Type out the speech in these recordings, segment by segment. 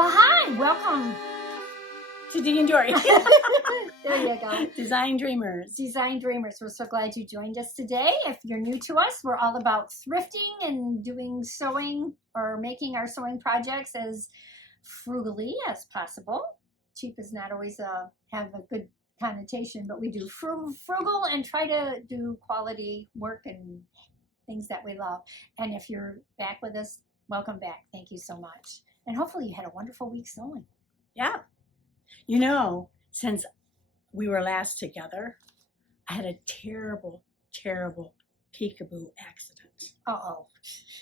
Well, hi, welcome to Dee and Dory. There you go. Design Dreamers. Design Dreamers. We're so glad you joined us today. If you're new to us, we're all about thrifting and doing sewing or making our sewing projects as frugally as possible. Cheap is not always have a good connotation, but we do frugal and try to do quality work and things that we love. And if you're back with us, welcome back. Thank you so much. And hopefully you had a wonderful week sewing. Yeah. You know, since we were last together, I had a terrible, terrible peekaboo accident. Uh-oh.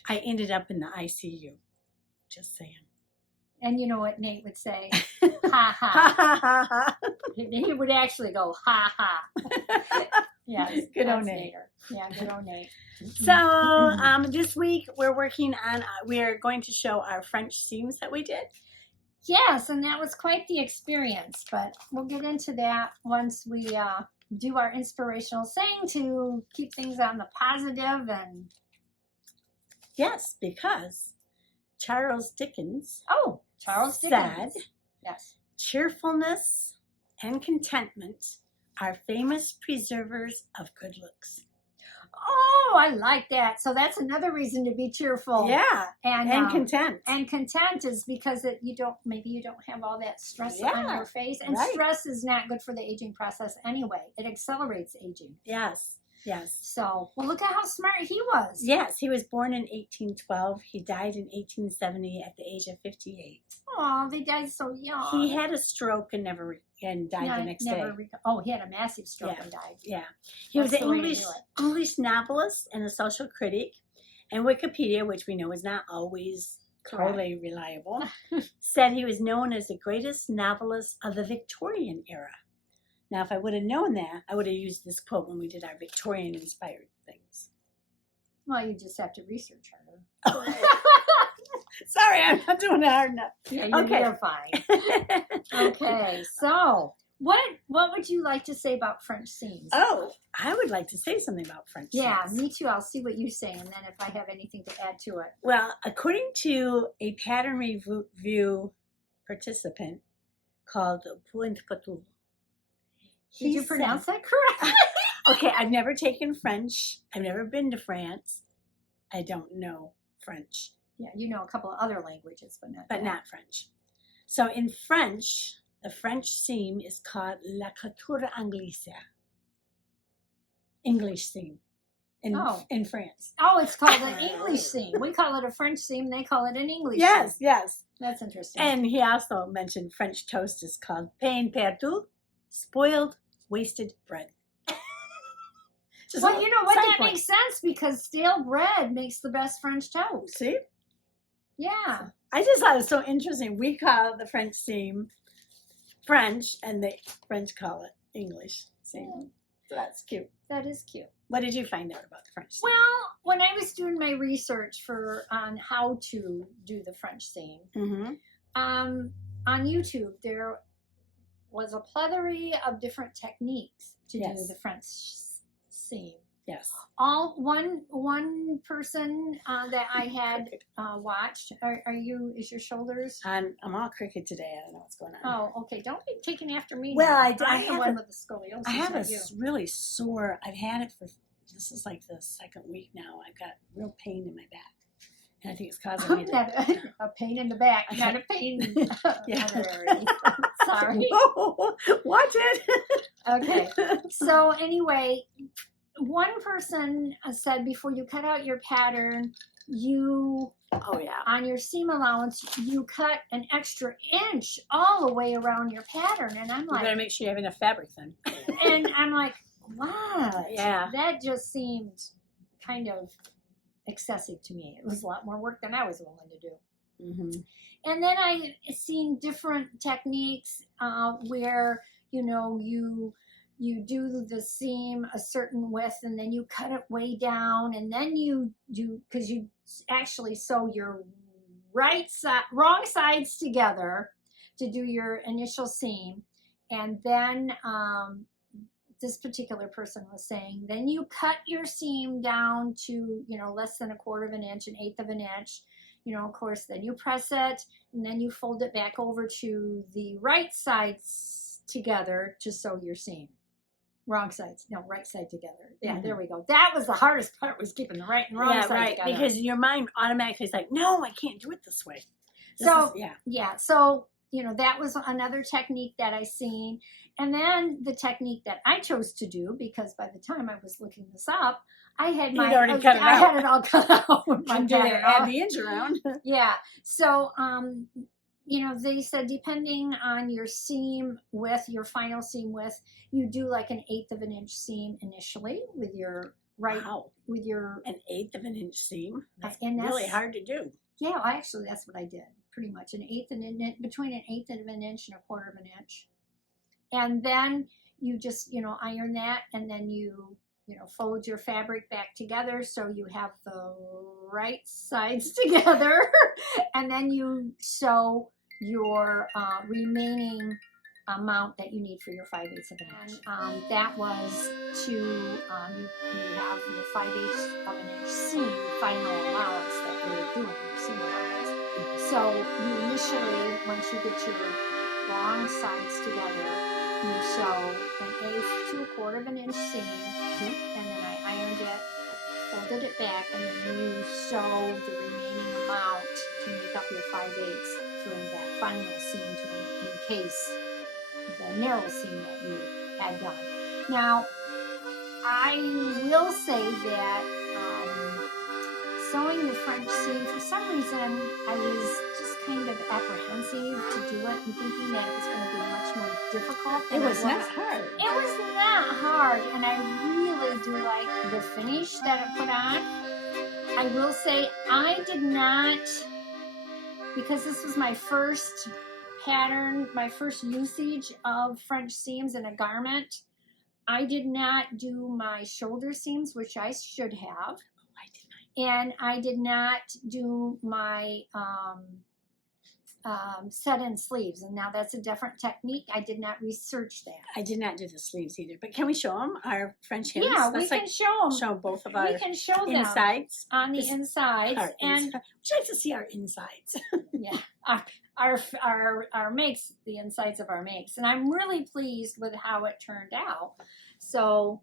I ended up in the ICU. Just saying. And you know what Nate would say? Ha ha. Ha ha ha ha. He would actually go, ha ha. Yes. Good old Nate. Yeah, good old Nate. So this week we're working on, we're going to show our French seams that we did. Yes, and that was quite the experience, but we'll get into that once we do our inspirational saying to keep things on the positive. And yes, because Charles Dickens Charles said, Dickens. Yes. cheerfulness and contentment are famous preservers of good looks. Oh, I like that. So that's another reason to be cheerful. Yeah, and content. And content is because maybe you don't have all that stress on your face. And right. Stress is not good for the aging process anyway. It accelerates aging. Yes, yes. So, well, look at how smart he was. Yes, he was born in 1812. He died in 1870 at the age of 58. Oh, they died so young. He had a stroke and died the next day. He had a massive stroke and died. Yeah. He was an English novelist and a social critic. And Wikipedia, which we know is not always totally reliable, said he was known as the greatest novelist of the Victorian era. Now, if I would have known that, I would have used this quote when we did our Victorian-inspired things. Well, you just have to research harder. Sorry, I'm not doing it hard enough. Yeah, you're fine. Okay, so what would you like to say about French seams? Oh, I would like to say something about French seams. Yeah, me too. I'll see what you say, and then if I have anything to add to it. Well, according to a pattern review participant called Butterick. Did you pronounce that correct? Okay, I've never taken French. I've never been to France. I don't know French. Yeah, you know a couple of other languages, but not French. So in French, the French seam is called la couture anglaise. English seam in France. Oh, it's called an English seam. We call it a French seam. They call it an English seam. Yes. That's interesting. And he also mentioned French toast is called pain perdu, spoiled, wasted bread. Well, you know what? That makes sense because stale bread makes the best French toast. See? Yeah. I just thought it was so interesting. We call the French seam French, and the French call it English seam. Yeah. So that's cute. That is cute. What did you find out about the French seam? Well, when I was doing my research on how to do the French seam, on YouTube there was a plethora of different techniques to do the French seam. Yes. All one person that I had watched. Is your shoulders? I'm all crooked today. I don't know what's going on. Oh, okay. Don't be taking after me. Well, I'm I the one with the scoliosis. I have a really sore. I've had it for this is like the second week now. I've got real pain in my back, and I think it's causing me a pain in the back, not a pain. Sorry. Whoa, watch it. Okay. So anyway, one person said before you cut out your pattern, on your seam allowance, you cut an extra inch all the way around your pattern. And I'm like, you better make sure you have enough fabric then. And I'm like, wow. Yeah. That just seemed kind of excessive to me. It was a lot more work than I was willing to do. Mm-hmm. And then I seen different techniques where, you do the seam a certain width and then you cut it way down and then you do, because you actually sew your wrong sides together to do your initial seam. And then this particular person was saying, then you cut your seam down to, less than 1/4 of an inch, 1/8 of an inch, of course, then you press it, and then you fold it back over to the right sides together to sew your seam. Wrong sides, no, right side together. Yeah, there we go. That was the hardest part, was keeping the right and wrong side together. Because your mind automatically is like, no, I can't do it this way. So that was another technique that I seen. And then the technique that I chose to do, because by the time I was looking this up, I had I had it all cut out with my pattern. Add the inch around. Yeah. So they said depending on your seam width, your final seam width, you do like an 1/8 of an inch seam initially with your with your an 1/8 of an inch seam. That's really hard to do. Yeah, actually, that's what I did. Pretty much between an 1/8 of an inch and a 1/4 of an inch, and then you just iron that, and then you fold your fabric back together so you have the right sides together, and then you sew your remaining amount that you need for your 5/8 of an inch. That was to you have your 5/8 of an inch seam final allowance that you're doing, your seam allowance. So you initially, once you get your long sides together, you sew an 1/8 to a 1/4 of an inch seam, and then I ironed it, folded it back, and then you sew the remaining amount to make up your 5/8 for that final seam to encase the narrow seam that you had done. Now, I will say that sewing the French seam, for some reason, I was just kind of apprehensive to do it and thinking that it was going to be much more difficult. It was not hard. It was not hard, and I really do like the finish that it put on. I will say I did not, because this was my first pattern, my first usage of French seams in a garment, I did not do my shoulder seams, which I should have. I did not. And I did not do my set-in sleeves. And now that's a different technique. I did not research that. I did not do the sleeves either. But can we show them our French hems? Yeah, we can show them. Show both of our we can show them insides. On the insides. And would you like to see our insides? Yeah. Our makes, the insides of our makes. And I'm really pleased with how it turned out. So,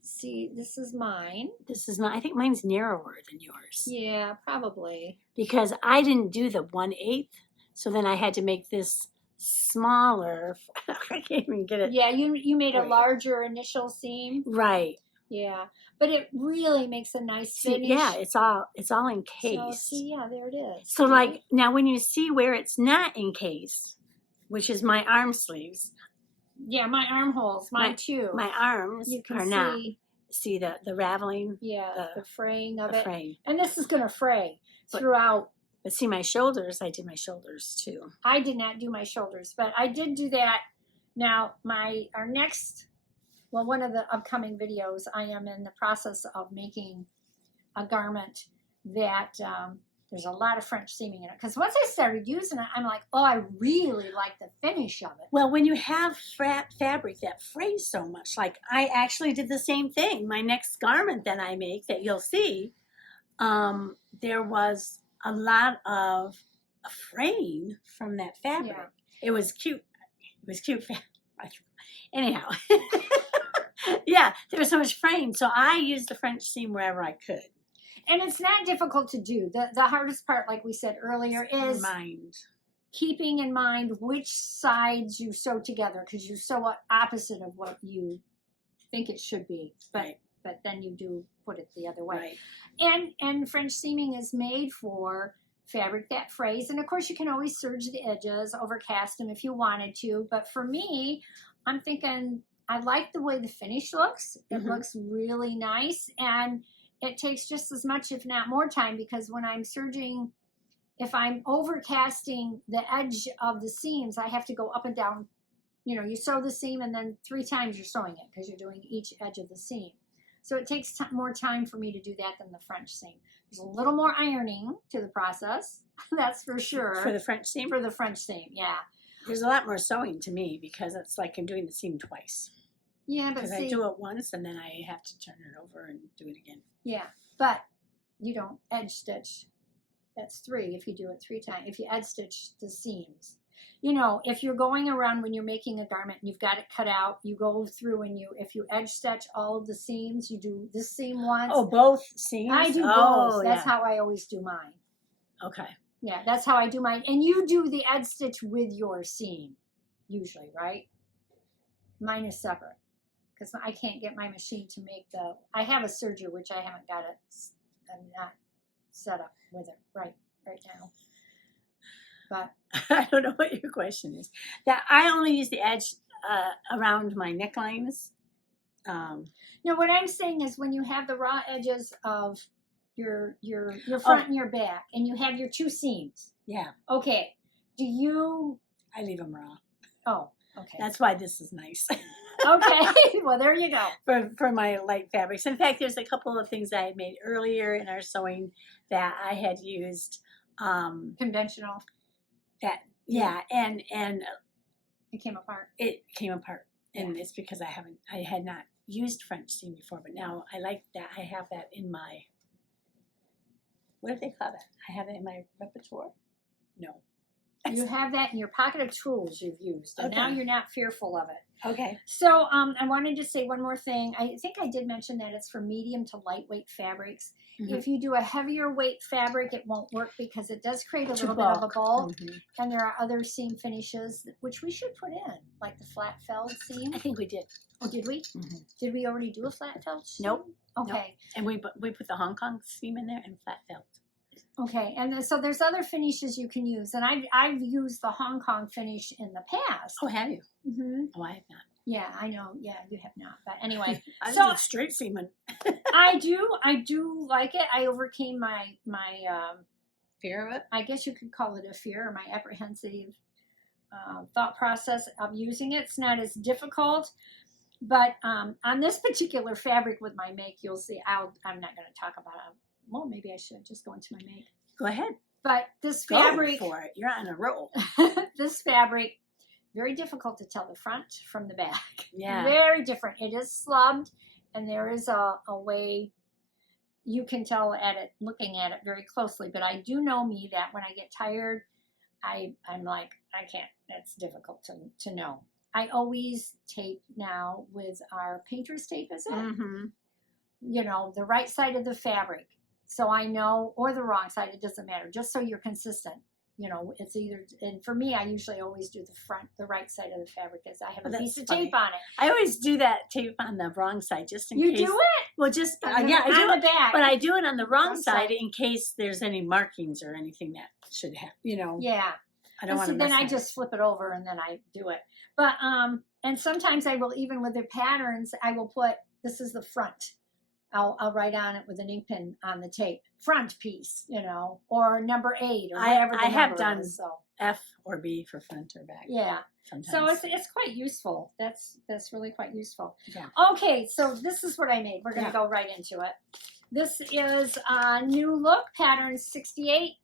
see, this is mine. This is not, I think mine's narrower than yours. Yeah, probably. Because I didn't do the 1/8, so then I had to make this smaller. I can't even get it. Yeah, you made a larger initial seam. Right. Yeah, but it really makes a nice finish. Yeah, it's all encased. So, see, yeah, there it is. So like now when you see where it's not encased, which is my arm sleeves. Yeah, my armholes, mine too. My arms you can are not. See the raveling? Yeah, the fraying of the it. Fraying. And this is going to fray throughout. But see my shoulders, I did my shoulders too. I did not do my shoulders, but I did do that. Now, our next, well, one of the upcoming videos, I am in the process of making a garment that there's a lot of French seaming in it. Because once I started using it, I'm like, oh, I really like the finish of it. Well, when you have fabric that frays so much, like I actually did the same thing. My next garment that I make that you'll see, there was a lot of fraying from that fabric. Yeah. It was cute. It was cute. Anyhow, yeah, there was so much fraying. So I used the French seam wherever I could. And it's not difficult to do. The hardest part, like we said earlier, is keeping in mind which sides you sew together, because you sew opposite of what you think it should be. But then you do put it the other way. Right. And French seaming is made for fabric that frays. And of course you can always serge the edges, overcast them if you wanted to. But for me, I'm thinking I like the way the finish looks. It looks really nice. And it takes just as much, if not more time, because when I'm serging, if I'm overcasting the edge of the seams, I have to go up and down. You know, you sew the seam and then 3 times you're sewing it because you're doing each edge of the seam. So it takes more time for me to do that than the French seam. There's a little more ironing to the process, that's for sure. For the French seam? For the French seam, yeah. There's a lot more sewing to me because it's like I'm doing the seam twice. Yeah, but because I do it once and then I have to turn it over and do it again. Yeah, but you don't edge stitch That's 3 if you do it 3 times. If you edge stitch the seams. You know, if you're going around when you're making a garment and you've got it cut out, you go through and if you edge stitch all of the seams, you do this seam once. Oh, both seams? I do Oh, both. That's how I always do mine. Okay. Yeah, that's how I do mine. And you do the edge stitch with your seam, usually, right? Mine is separate because I can't get my machine to make I have a serger, which I haven't got it. I'm not set up with it right now. But I don't know what your question is. That I only use the edge around my necklines. No, what I'm saying is when you have the raw edges of your front and your back, and you have your 2 seams. Yeah. Okay. I leave them raw. Oh, okay. That's why this is nice. Okay. Well, there you go. For my light fabrics. In fact, there's a couple of things I had made earlier in our sewing that I had used. Conventional. And it came apart. And it's because I had not used French seam before, but now I like that. I have that in my, what do they call that? I have it in my repertoire. No. You have that in your pocket of tools you've used, and now you're not fearful of it. Okay. So I wanted to say one more thing. I think I did mention that it's for medium to lightweight fabrics. Mm-hmm. If you do a heavier weight fabric, it won't work because it does create a little bit of a bulk. Mm-hmm. And there are other seam finishes which we should put in, like the flat felled seam. I think we did. Oh, did we? Mm-hmm. Did we already do a flat felled seam? Nope. Okay. Nope. And we put the Hong Kong seam in there and flat felt. Okay, and so there's other finishes you can use, and I've used the Hong Kong finish in the past. Oh, have you? Mm-hmm. Oh, I have not. Yeah, I know. Yeah, you have not. But anyway, so straight seaming. I do like it. I overcame my fear of it. I guess you could call it a fear, or my apprehensive thought process of using it. It's not as difficult, but on this particular fabric with my make, you'll see. I'm not going to talk about it. Well, maybe I should just go into my make. Go ahead. But this fabric, go for it. You're on a roll. This fabric, very difficult to tell the front from the back. Yeah. Very different. It is slubbed, and there is a way you can tell at it, looking at it very closely. But I do know me that when I get tired, I'm like, I can't. That's difficult to know. I always tape now with our painter's tape, is it? Mm-hmm. You know, the right side of the fabric. So I know, or the wrong side, it doesn't matter, just so you're consistent. You know, it's either, and for me, I usually always do the right side of the fabric, because I have a piece of tape on it. I always do that tape on the wrong side, just in case. You do it? Well, just, yeah, I do on it, the back. but I do it on the wrong side in case there's any markings or anything that should have, you know. Yeah. I don't want to mess Then I up. just flip it over and then I do it. But, and sometimes I will, even with the patterns, I will put, this is the front. I'll write on it with an ink pen on the tape, front piece, you know, or number 8 or whatever. I have done is, so. F or B for front or back. Yeah. Sometimes. So it's quite useful. That's really quite useful. Yeah. Okay, so this is what I made. We're going to go right into it. This is a new look pattern 60.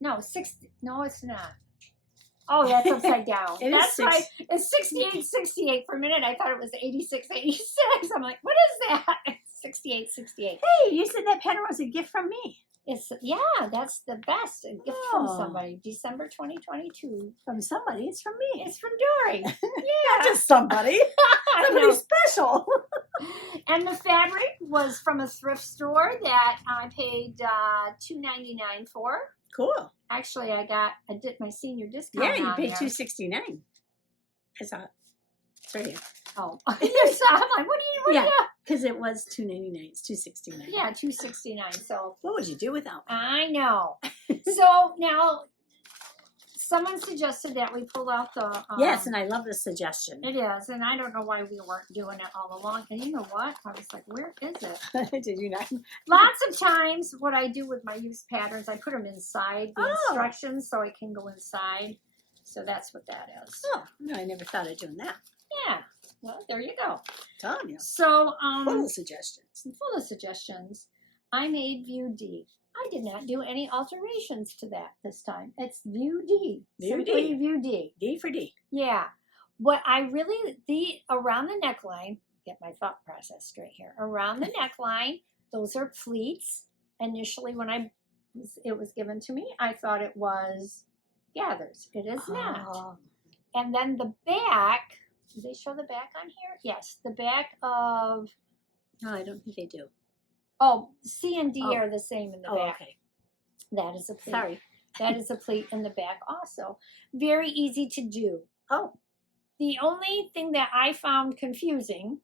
No, it's not. Oh, that's upside down. That's right. It's 6868. For a minute, I thought it was 8686. I'm like, what is that? 6868. Hey, you said that pattern was a gift from me. That's the best. A gift from somebody. December 2022. From somebody. It's from me. It's from Dory. Yeah. Not just somebody. Somebody special. And the fabric was from a thrift store that I paid $2.99 for. Cool. Actually, I did my senior discount. Yeah, you paid there. $2.69. I saw it. It's right here. Oh, you saw. I'm like, what do you? Because it was $2.99. It's $2.69. Yeah, $2.69. So what would you do without me? I know. So now, someone suggested that we pull out the. Yes, and I love the suggestion. It is, and I don't know why we weren't doing it all along. And you know what? I was like, where is it? Did you not? Lots of times, what I do with my used patterns, I put them inside the instructions so I can go inside. So that's what that is. Oh, no, I never thought of doing that. Yeah. Well, there you go. Telling you. So, full of suggestions. Full of suggestions. I made view D. I did not do any alterations to that this time. It's view D. Simply view D. D for D. Yeah. What I really, around the neckline, get my thought process straight here. Around the neckline, those are pleats. Initially, when I it was given to me. I thought it was Gathers. It is not. Oh. And then the back, do they show the back on here? Yes, the back of, No, I don't think they do. oh, C and D Oh. are the same in the Oh, back. okay. That is a pleat. Sorry. That is a pleat in the back also. Very easy to do. Oh, The only thing that I found confusing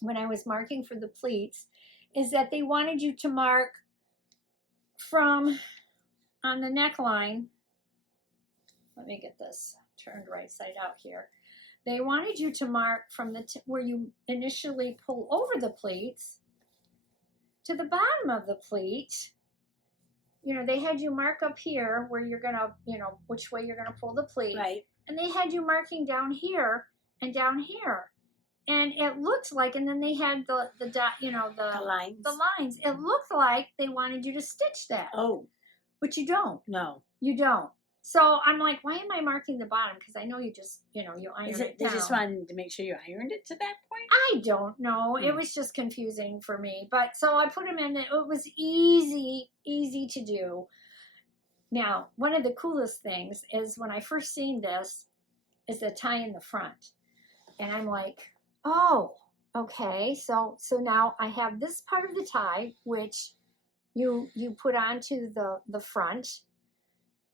when I was marking for the pleats is that they wanted you to mark from on the neckline. Let me get this turned right side out here. They wanted you to mark from the where you initially pull over the pleats to the bottom of the pleat. You know, they had you mark up here where you're gonna, you know, which way you're gonna pull the pleat. right. And they had you marking down here and down here. And it looked like, and then they had the dot, you know, The lines. the lines. It looked like they wanted you to stitch that, Oh, but you don't. no. You don't. So I'm like, why am I marking the bottom? Because I know you just, you know, you iron Is it it, they down. just wanted to make sure you ironed it to that point? I don't know. It was just confusing for me. But so I put them in. It was easy to do. Now, one of the coolest things is when I first seen this is the tie in the front. And I'm like, oh, okay. So now I have this part of the tie, which you put onto the front.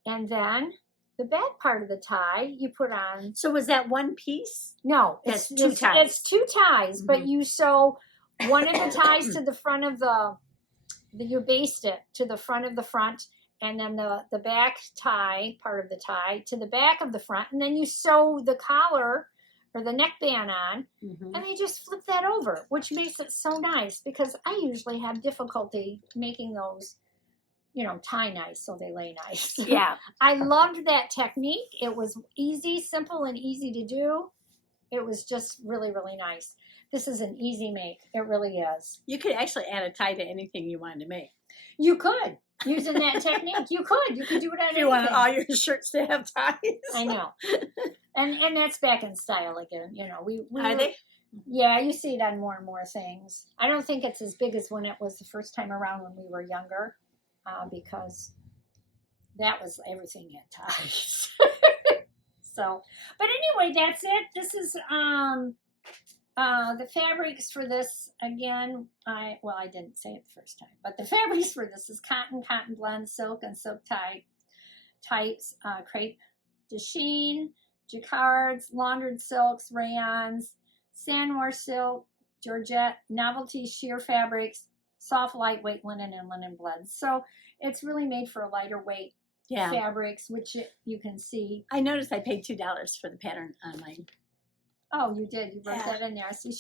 And then the back part of the tie you put on. So was that one piece? No, That's it's two it's, ties. It's two ties, but Mhm. you sew one of the ties to the front of you baste it to the front of the front, and then the back tie, part of the tie, to the back of the front, and then you sew the collar or the neckband on, Mm-hmm. and they just flip that over, which makes it so nice because I usually have difficulty making those, you know, tie nice so they lay nice. Yeah. I loved that technique. It was easy, simple, and easy to do. It was just really, really nice. This is an easy make. It really is. You could actually add a tie to anything you wanted to make. You could, using that technique. You could do it on If anything. you want all your shirts to have ties. I know. And that's back in style again. You know, we Are they? Yeah, you see it on more and more things. I don't think it's as big as when it was the first time around when we were younger, because that was everything had ties. So, but anyway, that's it. This is the fabrics for this again. I didn't say it the first time, but the fabrics for this is cotton blend, silk, and silk types, crepe de chine, jacquards, laundered silks, rayons, sandwar silk, georgette, novelty sheer fabrics, soft lightweight linen, and linen blends. So it's really made for a lighter weight fabrics, which you can see. I noticed I paid $2 for the pattern online. Oh, you did. You wrote that in there. See,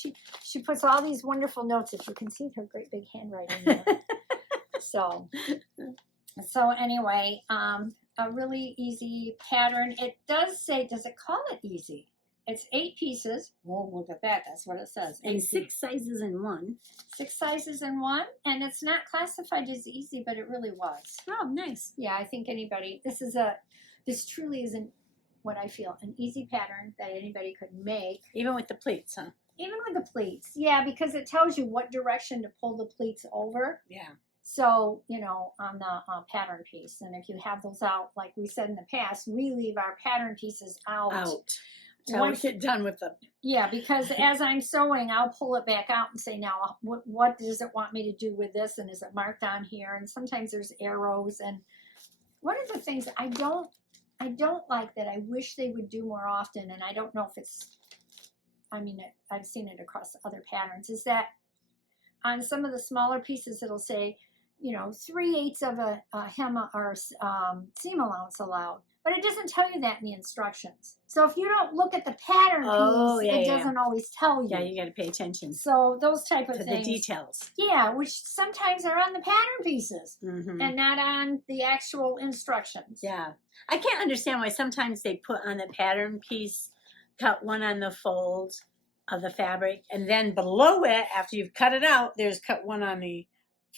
she puts all these wonderful notes. If you can see her great big handwriting there. So anyway, a really easy pattern. It does say, does it call it easy? It's 8 pieces. Well, look at that. That's what it says. And 6 sizes in one. 6 sizes in one. And it's not classified as easy, but it really was. Oh, nice. Yeah, I think anybody, this truly isn't what I feel, an easy pattern that anybody could make. Even with the pleats, huh? Even with the pleats. Yeah, because it tells you what direction to pull the pleats over. Yeah. So, you know, on the pattern piece. And if you have those out, like we said in the past, we leave our pattern pieces out. Till we get done with them. Yeah, because as I'm sewing, I'll pull it back out and say, now, what does it want me to do with this? And is it marked on here? And sometimes there's arrows. And one of the things I don't like that I wish they would do more often, and I don't know if it's, I mean, I've seen it across other patterns, is that on some of the smaller pieces, it'll say, you know, 3/8 of a hem or seam allowance allowed. But it doesn't tell you that in the instructions. So if you don't look at the pattern piece, it doesn't always tell you. Yeah, you got to pay attention. So those type of to things. the details. Yeah, which sometimes are on the pattern pieces Mm-hmm. and not on the actual instructions. Yeah. I can't understand why sometimes they put on the pattern piece, cut one on the fold of the fabric, and then below it, after you've cut it out, there's cut one on the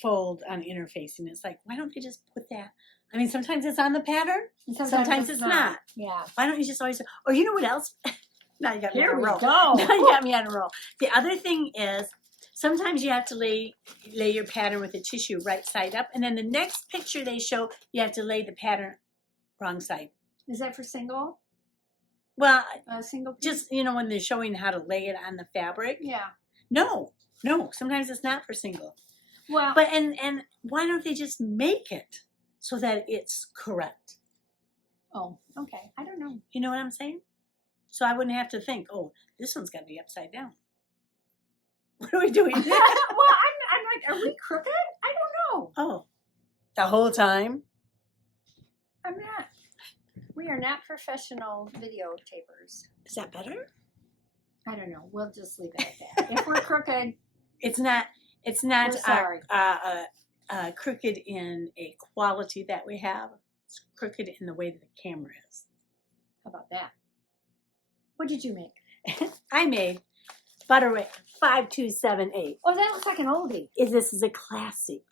fold on the interface. And it's like, why don't they just put that? I mean, sometimes it's on the pattern, sometimes it's not. Yeah. Why don't you just always, or you know what else? Now you got me Here on a we roll. go. Now you got me on a roll. The other thing is, Sometimes you have to lay your pattern with the tissue right side up, and then the next picture they show, you have to lay the pattern wrong side. Is that for single? Well, Single piece? just, you know, when they're showing how to lay it on the fabric. Yeah. No, sometimes it's not for single. Well, But, and why don't they just make it so that it's correct? oh, okay. I don't know. You know what I'm saying? So I wouldn't have to think, oh, this one's got to be upside down. What are we doing now? Well, I'm like, are we crooked? I don't know. Oh, the whole time? I'm not. We are not professional videotapers. Is that better? I don't know. We'll just leave it at that. If we're crooked, It's not we're sorry. crooked in a quality that we have. It's crooked in the way that the camera is. How about that? What did you make? I made Butterick 5278. Oh, that looks like an oldie. This is a classic.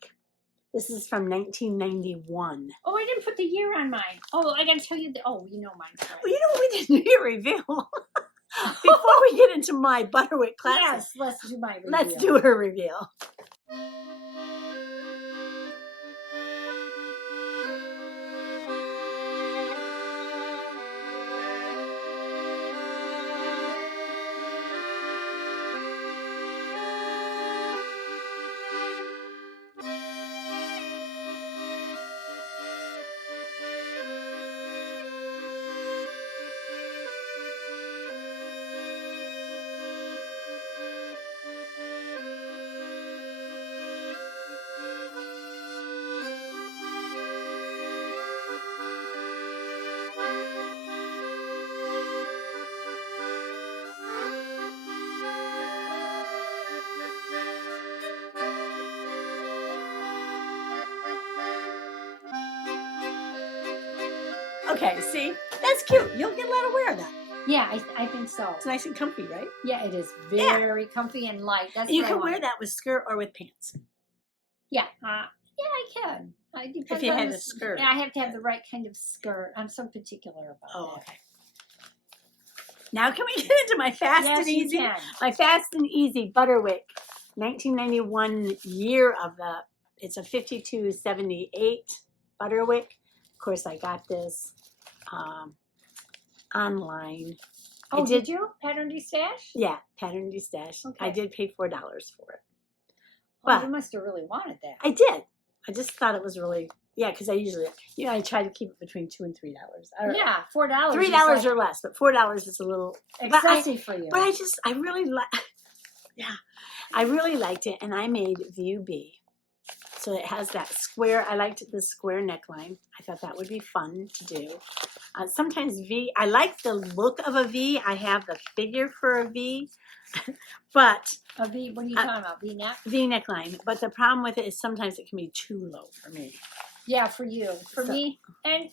This is from 1991. Oh, I didn't put the year on mine. Oh, I gotta tell you oh, you know mine's right. Well, you know what we didn't do a reveal. Before we get into my Butterick classic, Yes, let's do my review. let's do a reveal. Okay, see? That's cute. You'll get a lot of wear of that. Yeah, I think so. It's nice and comfy, right? Yeah, it is very comfy and light. That's You what I can wear want. that with skirt or with pants. Yeah, I can. I depends If you on had the a skirt. Yeah, I have to have the right kind of skirt. I'm so particular about Oh, that. okay. Now can we get into my fast Yes, and you easy? can. My fast and easy Butterick, 1991 year of the. It's a 5278 Butterick. Of course, I got this online. Oh, did you? Pattern de-stash? Yeah, pattern de-stash. Okay. I did pay $4 for it. Oh, But you must have really wanted that. I did. I just thought it was really, because I usually, I try to keep it between $2 and $3. Yeah, $4. $3 or less, but $4 is a little excessive for you. But I really I really liked it, and I made View B. So it has that square. I liked the square neckline. I thought that would be fun to do. Sometimes V. I like the look of a V. I have the figure for a V, but A V. What are you talking about? V-neck? V neckline. But the problem with it is sometimes it can be too low for me. Yeah, for you. For So- me, and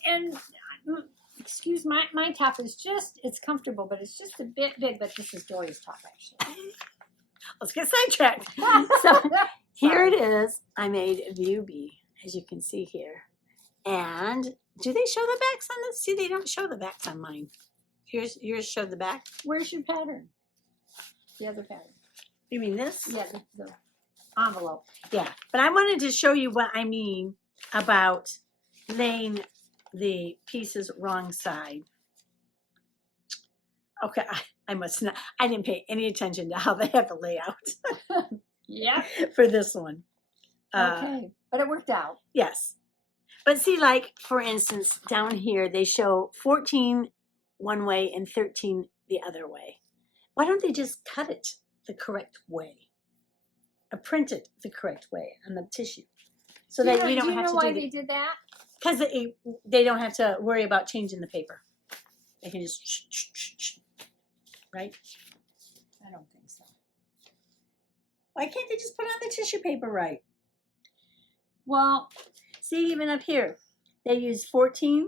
excuse my top is just, it's comfortable, but it's just a bit big. But this is Dory's top, actually. Let's get sidetracked. So here it is. I made View B, as you can see here. And do they show the backs on this? See, they don't show the backs on mine. Yours showed the back. Where's your pattern? The other pattern. You mean this? Yeah, the envelope. Yeah. But I wanted to show you what I mean about laying the pieces wrong side. Okay, I must not. I didn't pay any attention to how they have the layout Yeah. for this one. Okay, but it worked out. Yes. But see, like, for instance, down here, they show 14 one way and 13 the other way. Why don't they just cut it the correct way? Or print it the correct way on the tissue? So that you don't have to know why do they did that? because they don't have to worry about changing the paper. They can just, right? I don't think so. Why can't they just put on the tissue paper right? Well, See, even up here, they use 14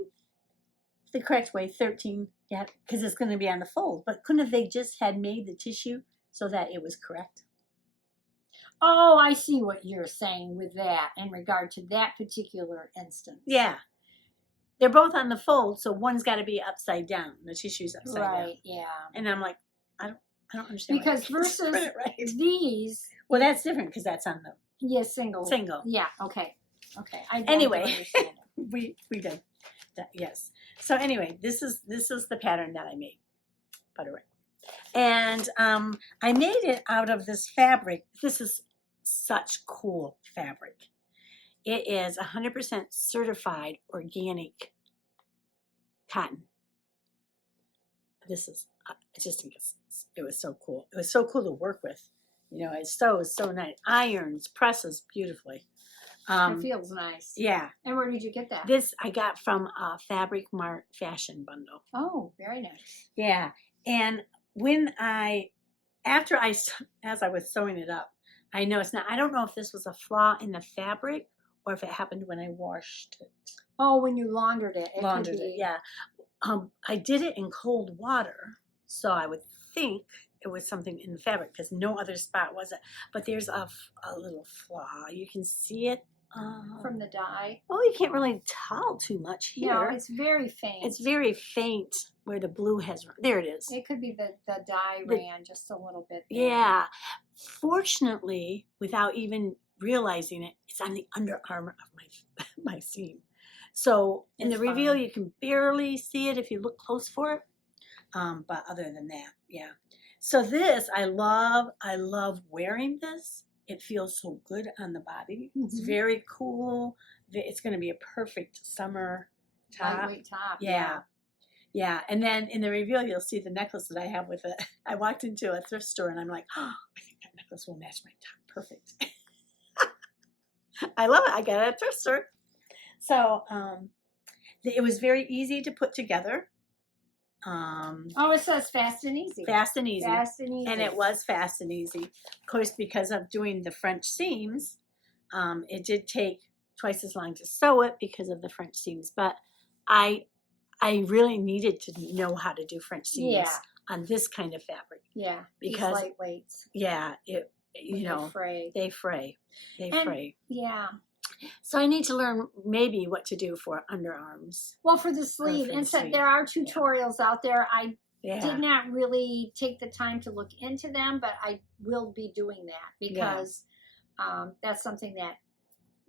the correct way, 13, yeah, because it's going to be on the fold. But couldn't have they just had made the tissue so that it was correct? oh, I see what you're saying with that in regard to that particular instance. Yeah. They're both on the fold, so one's got to be upside down. The tissue's upside down. Right, yeah. And I'm like, I don't understand. Because why they can't just versus print it right. these, Well, that's different because that's on the single. single. Yeah. Okay. Okay. Anyway, do understand it. we did that, yes. So anyway, this is the pattern that I made, Butterick, and I made it out of this fabric. This is such cool fabric. It is 100% certified organic cotton. This is, I just think it was so cool. It was so cool to work with. You know, it sews so nice. Irons, presses beautifully. It feels nice. Yeah. And where did you get that? This I got from a FabricMart fashion bundle. Oh, very nice. Yeah. And as I was sewing it up, I noticed, now I don't know if this was a flaw in the fabric or if it happened when I washed it. Oh, when you laundered it. Laundered it, yeah. I did it in cold water, so I would think it was something in the fabric because no other spot was it. But there's a little flaw. You can see it. From the dye. Well, you can't really tell too much here. No, it's very faint. It's very faint where the blue has, there it is. It could be the dye ran just a little bit there. Yeah. Fortunately, without even realizing it, it's on the underarm of my seam. So in the reveal, you can barely see it if you look close for it. But other than that, yeah. So this, I love wearing this. It feels so good on the body. It's very cool. It's going to be a perfect summer top. Lightweight top. Yeah. Yeah. And then in the reveal, you'll see the necklace that I have with it. I walked into a thrift store and I'm like, oh, I think that necklace will match my top perfect. I love it. I got it at a thrift store. So it was very easy to put together. Oh, it says fast and easy. Fast and easy. Fast and easy. And it was fast and easy. Of course, because of doing the French seams, it did take twice as long to sew it because of the French seams. But I really needed to know how to do French seams on this kind of fabric. Yeah. Because lightweights. Yeah, they fray. They fray. Yeah. So I need to learn maybe what to do for underarms. Well, for the sleeve, there are tutorials out there. I did not really take the time to look into them, but I will be doing that because that's something that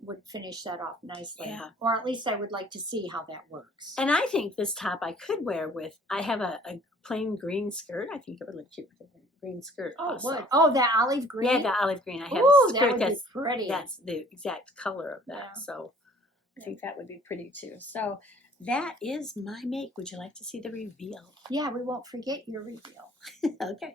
would finish that off nicely. Yeah. Or at least I would like to see how that works. And I think this top I could wear with, I have a plain green skirt. I think it would look cute with a green skirt. Oh, also. would. Oh, that olive green? Yeah, the olive green. I have Ooh, a skirt that would be pretty. That's the exact color of that. Yeah. So I think that would be pretty too. So that is my make. Would you like to see the reveal? Yeah, we won't forget your reveal. Okay.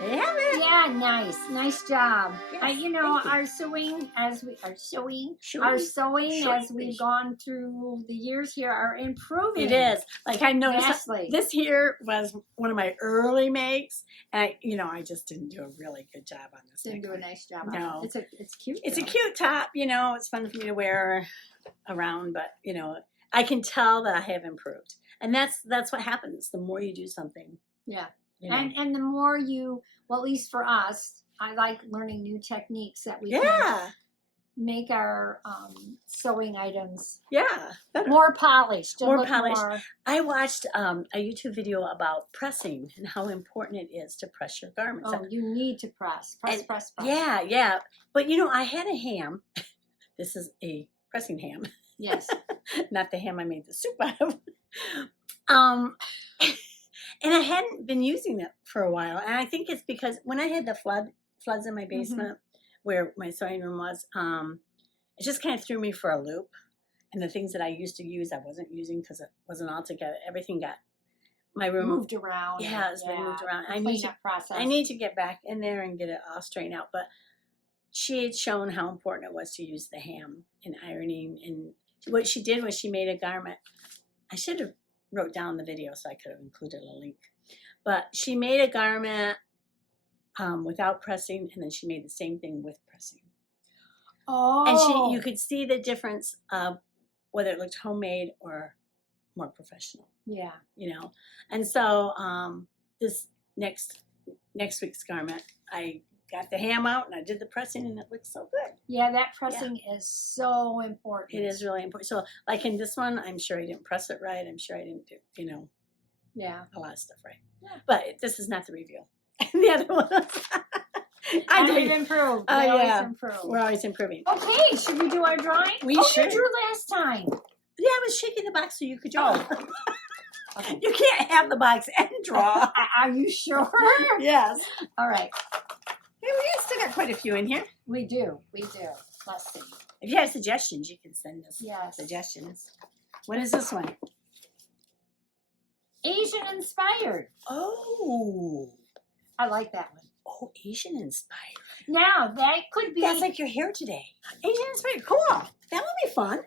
They have it. Yeah, nice job. Yes, Our sewing as we've gone through the years here are improving. It is. Like I noticed vastly. This here was one of my early makes, and I just didn't do a really good job on this. Didn't do a nice job. No, it's cute. It's a cute top. It's fun for me to wear around, but I can tell that I have improved, and that's what happens. The more you do something, yeah. And the more well, at least for us, I like learning new techniques that we can make our sewing items better. more polished. More polished. I watched a YouTube video about pressing and how important it is to press your garments. Oh, you need to press. Press. Yeah. But I had a ham. This is a pressing ham. Yes. Not the ham I made the soup out of. And I hadn't been using it for a while. And I think it's because when I had the floods in my basement where my sewing room was, it just kind of threw me for a loop. And the things that I used to use, I wasn't using because it wasn't all together. Everything got my room moved around. Yeah, it's been moved around. I need to get back in there and get it all straightened out. But she had shown how important it was to use the ham in ironing. And what she did was she made a garment. I should have wrote down the video so I could have included a link. But she made a garment without pressing, and then she made the same thing with pressing. Oh. And you could see the difference of whether it looked homemade or more professional. Yeah. You know. And so this next week's garment, I got the ham out and I did the pressing, and it looks so good. Yeah, that pressing is so important. It is really important. So like in this one, I'm sure I didn't press it right. I'm sure I didn't do, a lot of stuff right. Yeah. But this is not the review. The other one. I did improve. We always improve. We're always improving. Okay, should we do our drawing? We should. You drew last time. Yeah, I was shaking the box so you could draw. Oh. Okay. You can't have the box and draw. Are you sure? Yes. All right. Hey, we still got quite a few in here. We do. Let's see. If you have suggestions, you can send us suggestions. What is this one? Asian inspired. Oh. I like that one. Oh, Asian inspired. Now, that could be... That's like your hair today. Asian inspired. Cool. That would be fun.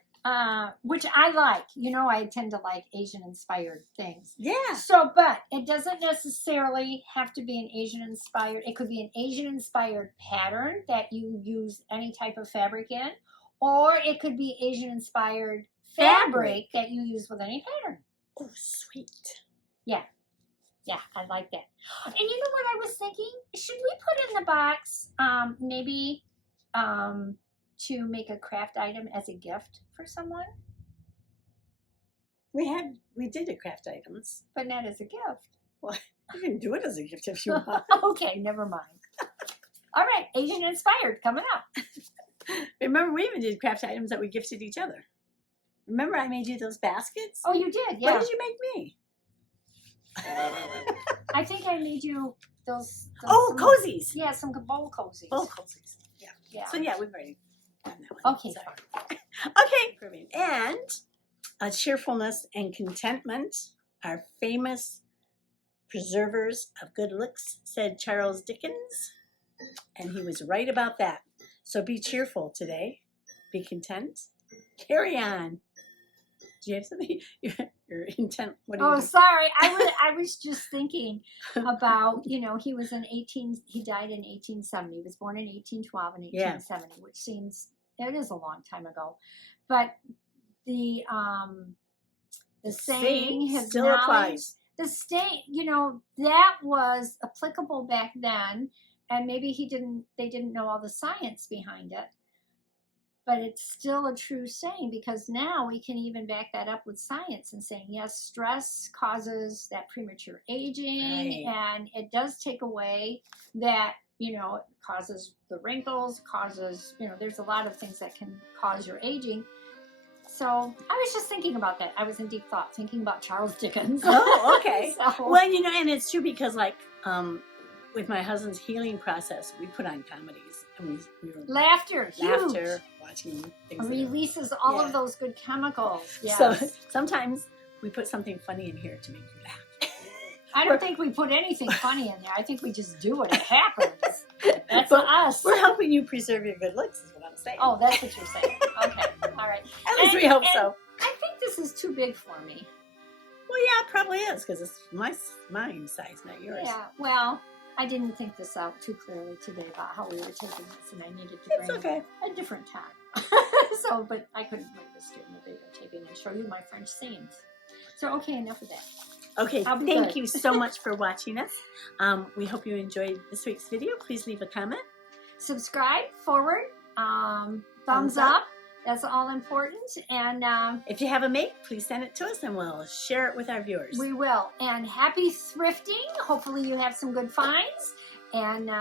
Which I like. I tend to like Asian inspired things. Yeah. So, but it doesn't necessarily have to be an Asian inspired. It could be an Asian inspired pattern that you use any type of fabric in, or it could be Asian inspired fabric that you use with any pattern. Oh, sweet. Yeah. Yeah, I like that. And you know what I was thinking? Should we put in the box maybe to make a craft item as a gift for someone? We did the craft items. But not as a gift. Well, you can do it as a gift if you want. Okay, never mind. All right, Asian inspired coming up. Remember, we even did craft items that we gifted each other. Remember I made you those baskets? Oh, you did, yeah. What did you make me? I think I made you those cozies. Yeah, some bowl cozies. Bowl cozies. Yeah. So yeah, we've already done that one. Okay. Okay. And cheerfulness and contentment are famous preservers of good looks, said Charles Dickens. And he was right about that. So be cheerful today. Be content. Carry on. Do you have something? Your intent. What do you do? Sorry. I was just thinking about, he died in 1870. He was born in 1812 and 1870, which seems, it is a long time ago. But the saying, his still knowledge, applies. The state, that was applicable back then, and maybe they didn't know all the science behind it. But it's still a true saying, because now we can even back that up with science and saying, yes, stress causes that premature aging, and it does take away that, it causes the wrinkles, there's a lot of things that can cause your aging. So I was just thinking about that. I was in deep thought, thinking about Charles Dickens. Oh, okay. So, well, and it's true because, with my husband's healing process, we put on comedies, and we were laughter, watching things. Releases all of those good chemicals. Yes. So sometimes we put something funny in here to make you laugh. I don't think we put anything funny in there. I think we just do it. It happens. That's us. We're helping you preserve your good looks, is what I'm saying. Oh, that's what you're saying. Okay. All right. At least we hope so. I think this is too big for me. Well, yeah, it probably is, because it's mine size, not yours. Yeah. Well, I didn't think this out too clearly today about how we were taking this, and I needed to bring a different time. But I couldn't bring this during the videotaping and show you my French scenes. So, okay, enough of that. Okay, thank you so much for watching us. We hope you enjoyed this week's video. Please leave a comment. Subscribe, forward, thumbs up. That's all important. And if you have a make, please send it to us and we'll share it with our viewers. We will. And happy thrifting. Hopefully you have some good finds. And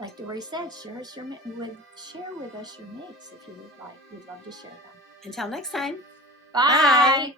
like Dory said, share with us your makes if you would like. We'd love to share them. Until next time. Bye.